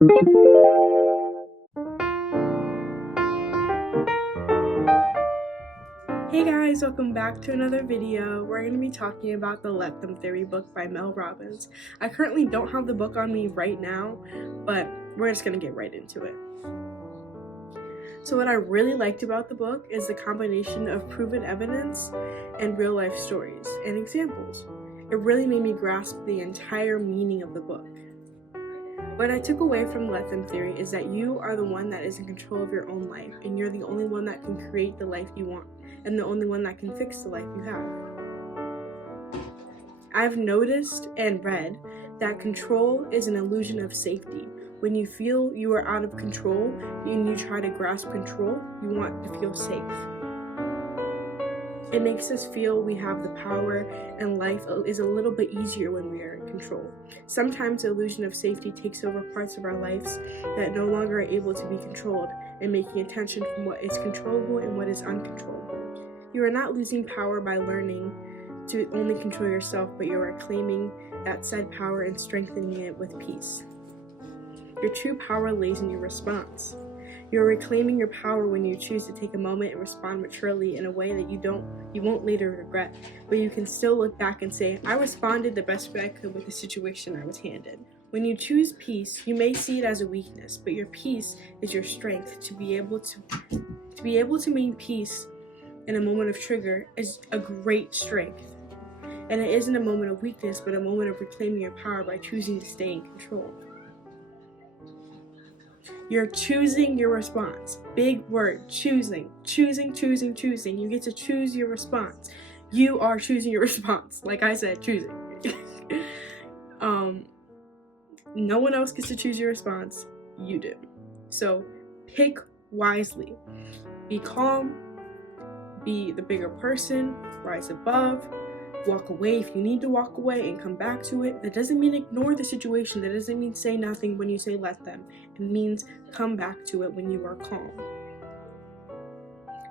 Hey guys, welcome back to another video. We're going to be talking about the Let Them Theory book by Mel Robbins. I currently don't have the book on me right now, but we're just going to get right into it. So what I really liked about the book is the combination of proven evidence and real life stories and examples. It really made me grasp the entire meaning of the book. What I took away from Let Them Theory is that you are the one that is in control of your own life, and you're the only one that can create the life you want, and the only one that can fix the life you have. I've noticed and read that control is an illusion of safety. When you feel you are out of control and you try to grasp control, you want to feel safe. It makes us feel we have the power, and life is a little bit easier when we are in control. Sometimes the illusion of safety takes over parts of our lives that no longer are able to be controlled, and making attention from what is controllable and what is uncontrollable. You are not losing power by learning to only control yourself, but you are claiming that said power and strengthening it with peace. Your true power lays in your response. You're reclaiming your power when you choose to take a moment and respond maturely in a way that you won't later regret, but you can still look back and say, I responded the best way I could with the situation I was handed. When you choose peace, you may see it as a weakness, but your peace is your strength. To be able to maintain peace in a moment of trigger is a great strength. And it isn't a moment of weakness, but a moment of reclaiming your power by choosing to stay in control. You're choosing your response. Big word, choosing. Choosing. You get to choose your response. You are choosing your response. Like I said, choosing. No one else gets to choose your response. You do. So pick wisely. Be calm. Be the bigger person. Rise above. Walk away if you need to walk away and come back to it. That doesn't mean ignore the situation. That doesn't mean say nothing when you say let them. It means come back to it when you are calm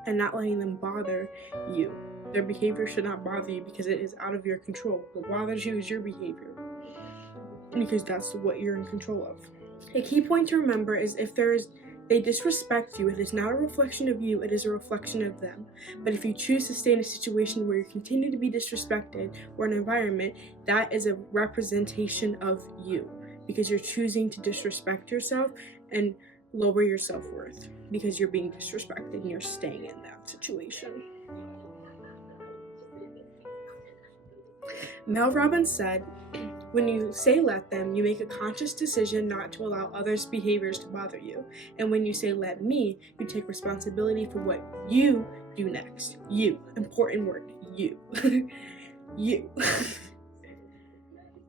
and not letting them bother you. Their behavior should not bother you because it is out of your control. What bothers you is your behavior because that's what you're in control of. A key point to remember is if they disrespect you, it is not a reflection of you, it is a reflection of them. But if you choose to stay in a situation where you continue to be disrespected or an environment, that is a representation of you because you're choosing to disrespect yourself and lower your self-worth because you're being disrespected and you're staying in that situation. Mel Robbins said, when you say let them, you make a conscious decision not to allow others' behaviors to bother you. And when you say let me, you take responsibility for what you do next. You. Important word. You. You.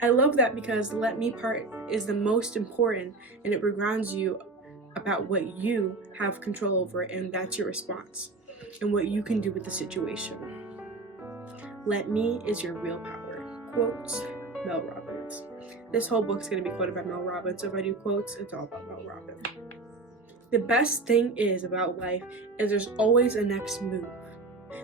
I love that because the let me part is the most important and it regrounds you about what you have control over and that's your response and what you can do with the situation. Let me is your real power. Quotes, Mel Robbins. This whole book's going to be quoted by Mel Robbins, so if I do quotes, it's all about Mel Robbins. The best thing is about life is there's always a next move.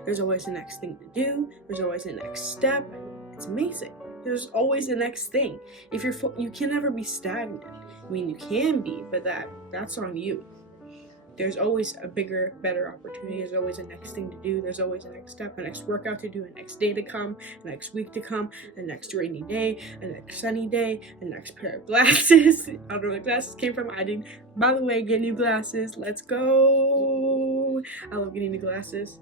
There's always a next thing to do. There's always a next step. It's amazing. There's always a next thing. If you can never be stagnant. I mean, you can be, but that's on you. There's always a bigger, better opportunity. There's always a next thing to do. There's always a next step, a next workout to do, a next day to come, a next week to come, a next rainy day, a next sunny day, a next pair of glasses. I don't know where the glasses came from. I didn't, by the way, get new glasses. Let's go. I love getting new glasses.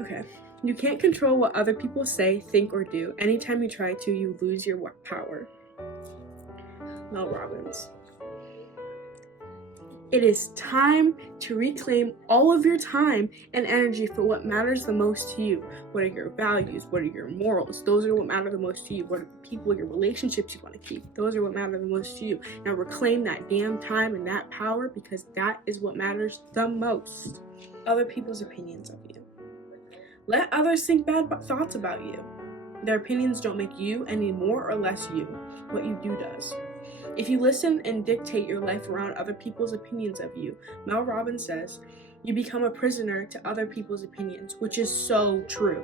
Okay. You can't control what other people say, think, or do. Anytime you try to, you lose your power. Mel Robbins. It is time to reclaim all of your time and energy for what matters the most to you. What are your values? What are your morals? Those are what matter the most to you. What are the people, your relationships you want to keep? Those are what matter the most to you. Now reclaim that damn time and that power because that is what matters the most. Other people's opinions of you. Let others think bad thoughts about you. Their opinions don't make you any more or less you. What you do does. If you listen and dictate your life around other people's opinions of you, Mel Robbins says, you become a prisoner to other people's opinions, which is so true.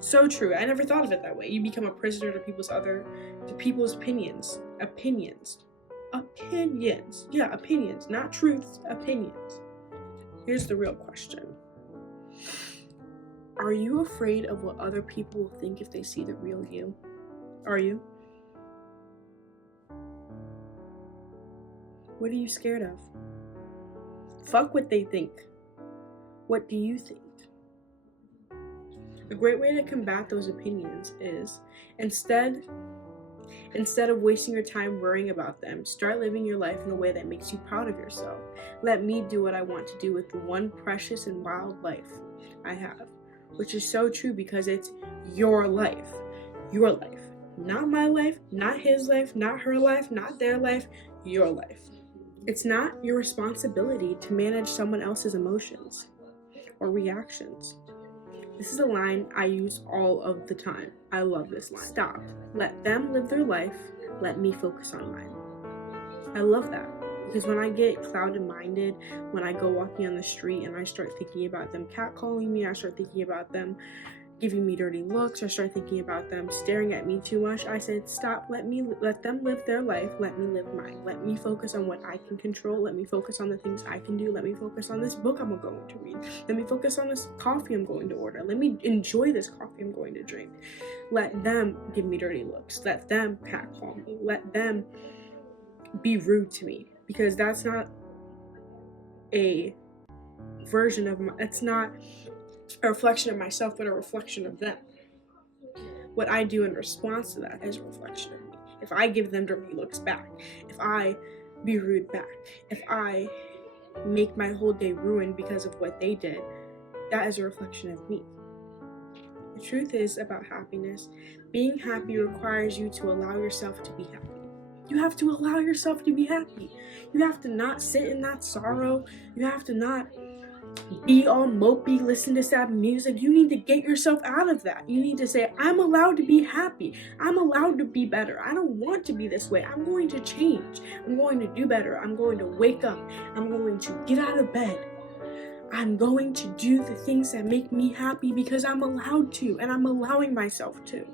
So true. I never thought of it that way. You become a prisoner to people's opinions opinions. Yeah, opinions, not truths, opinions. Here's the real question. Are you afraid of what other people will think if they see the real you? Are you? What are you scared of? Fuck what they think. What do you think? A great way to combat those opinions is instead of wasting your time worrying about them, start living your life in a way that makes you proud of yourself. Let me do what I want to do with the one precious and wild life I have, which is so true because it's your life. Your life. Not my life, not his life, not her life, not their life, your life. It's not your responsibility to manage someone else's emotions or reactions. This is a line I use all of the time. I love this line. Stop. Let them live their life. Let me focus on mine. I love that because when I get clouded-minded, when I go walking on the street and I start thinking about them catcalling me, I start thinking about them giving me dirty looks, I start thinking about them staring at me too much, I said, stop, let them live their life, let me live mine. Let me focus on what I can control, let me focus on the things I can do, let me focus on this book I'm going to read, let me focus on this coffee I'm going to order, let me enjoy this coffee I'm going to drink. Let them give me dirty looks, let them catcall me, let them be rude to me, because that's not a version of it's not a reflection of myself, but a reflection of them. What I do in response to that is a reflection of me. If I give them dirty looks back, if I be rude back, if I make my whole day ruined because of what they did, that is a reflection of me. The truth is about happiness. Being happy requires you to allow yourself to be happy. You have to allow yourself to be happy. You have to not sit in that sorrow. You have to not be all mopey, listen to sad music. You need to get yourself out of that. You need to say, I'm allowed to be happy. I'm allowed to be better. I don't want to be this way. I'm going to change. I'm going to do better. I'm going to wake up. I'm going to get out of bed. I'm going to do the things that make me happy because I'm allowed to, and I'm allowing myself to.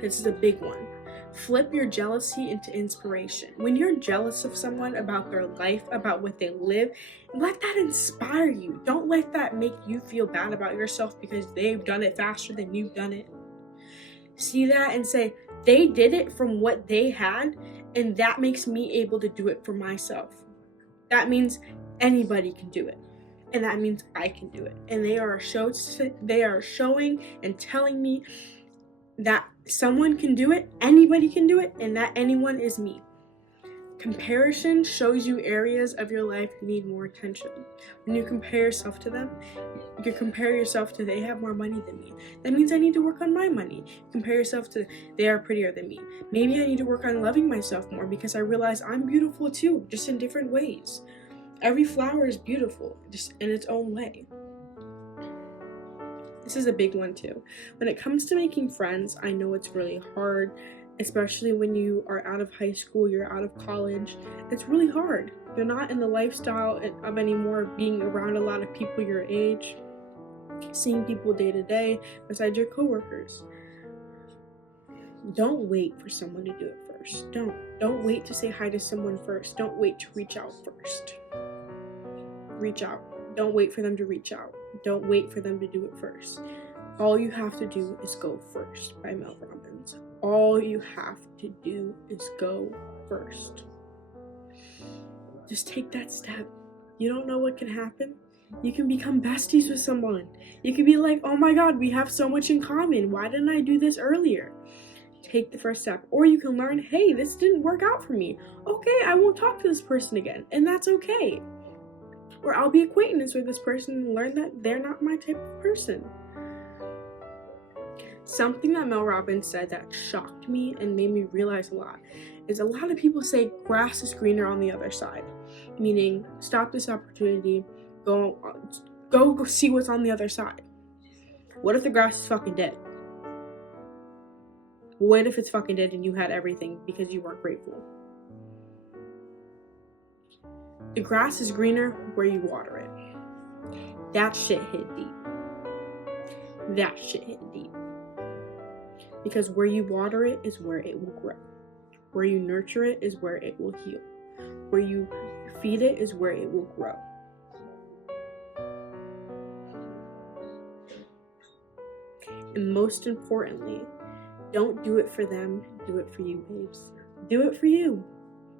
This is a big one. Flip your jealousy into inspiration. When you're jealous of someone about their life, about what they live, let that inspire you. Don't let that make you feel bad about yourself because they've done it faster than you've done it. See that and say, they did it from what they had, and that makes me able to do it for myself. That means anybody can do it. And that means I can do it. And they are showing and telling me that someone can do it, anybody can do it, and that anyone is me. Comparison shows you areas of your life you need more attention. When you compare yourself to them, you compare yourself to they have more money than me. That means I need to work on my money. Compare yourself to they are prettier than me. Maybe I need to work on loving myself more because I realize I'm beautiful too, just in different ways. Every flower is beautiful, just in its own way. This is a big one too. When it comes to making friends, I know it's really hard, especially when you are out of high school, you're out of college. It's really hard. You're not in the lifestyle of anymore being around a lot of people your age, seeing people day to day besides your coworkers. Don't wait for someone to do it first. Don't wait to say hi to someone first. Don't wait to reach out first. Reach out. Don't wait for them to reach out. Don't wait for them to do it first. All you have to do is go first, by Mel Robbins. All you have to do is go first. Just take that step. You don't know what can happen. You can become besties with someone. You can be like, oh my God, we have so much in common. Why didn't I do this earlier? Take the first step. Or you can learn, hey, this didn't work out for me. Okay, I won't talk to this person again. And that's okay. Or I'll be acquaintance with this person and learn that they're not my type of person. Something that Mel Robbins said that shocked me and made me realize a lot is a lot of people say grass is greener on the other side. Meaning, stop this opportunity, go see what's on the other side. What if the grass is fucking dead? What if it's fucking dead and you had everything because you weren't grateful? The grass is greener where you water it. That shit hit deep. That shit hit deep. Because where you water it is where it will grow. Where you nurture it is where it will heal. Where you feed it is where it will grow. And most importantly, don't do it for them, do it for you, babes. Do it for you.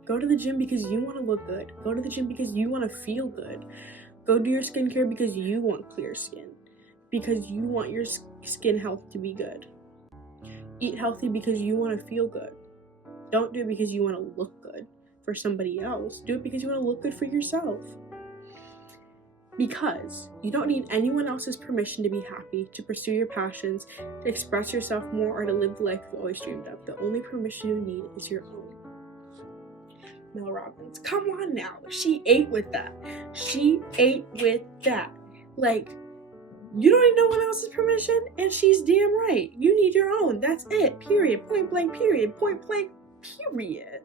Go to the gym because you want to look good. Go to the gym because you want to feel good. Go do your skincare because you want clear skin. Because you want your skin health to be good. Eat healthy because you want to feel good. Don't do it because you want to look good for somebody else. Do it because you want to look good for yourself. Because you don't need anyone else's permission to be happy, to pursue your passions, to express yourself more, or to live the life you've always dreamed of. The only permission you need is your own. Mel Robbins. Come on now. She ate with that. She ate with that. Like, you don't need no one else's permission, and she's damn right. You need your own. That's it. Period. Point blank. Period. Point blank. Period.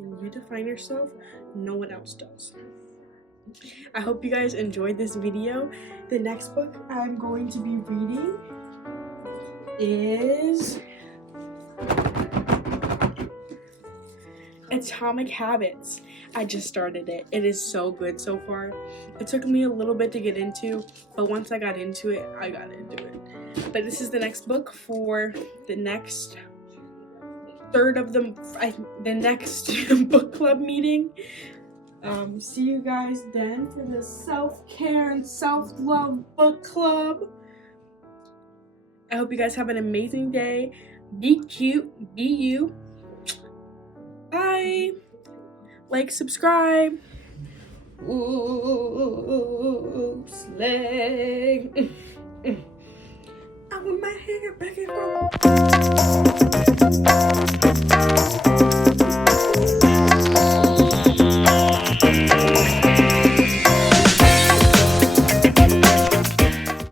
And you define yourself. No one else does. I hope you guys enjoyed this video. The next book I'm going to be reading is Atomic Habits. I just started it. It is so good so far. It took me a little bit to get into, but once I got into it, I got into it. But this is the next book for the next third of the next book club meeting. See you guys then for the self-care and self-love book club. I hope you guys have an amazing day. Be cute, be you. Bye. Like, subscribe. Ooh, slay. I want my hair back and forth.